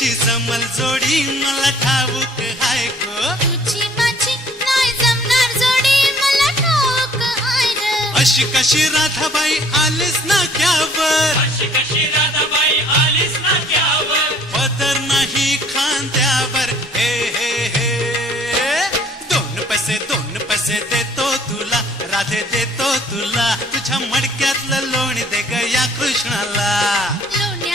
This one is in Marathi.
कशी जमल जोडी मला ठाऊक हाय गो. तुझी माझी नाही जमणार जोडी मला ठाऊक आहे ग. अशी कशी राधाबाई आलीस नाक्यावर, अशी कशी राधाबाई आलीस नाक्यावर. पदर नाही खांद्यावर. हे हे हे दोन पैसे देतो तुला राधे देतो तुला. तुझ्या मडक्यातलं लोणी दे ग या कृष्णाला.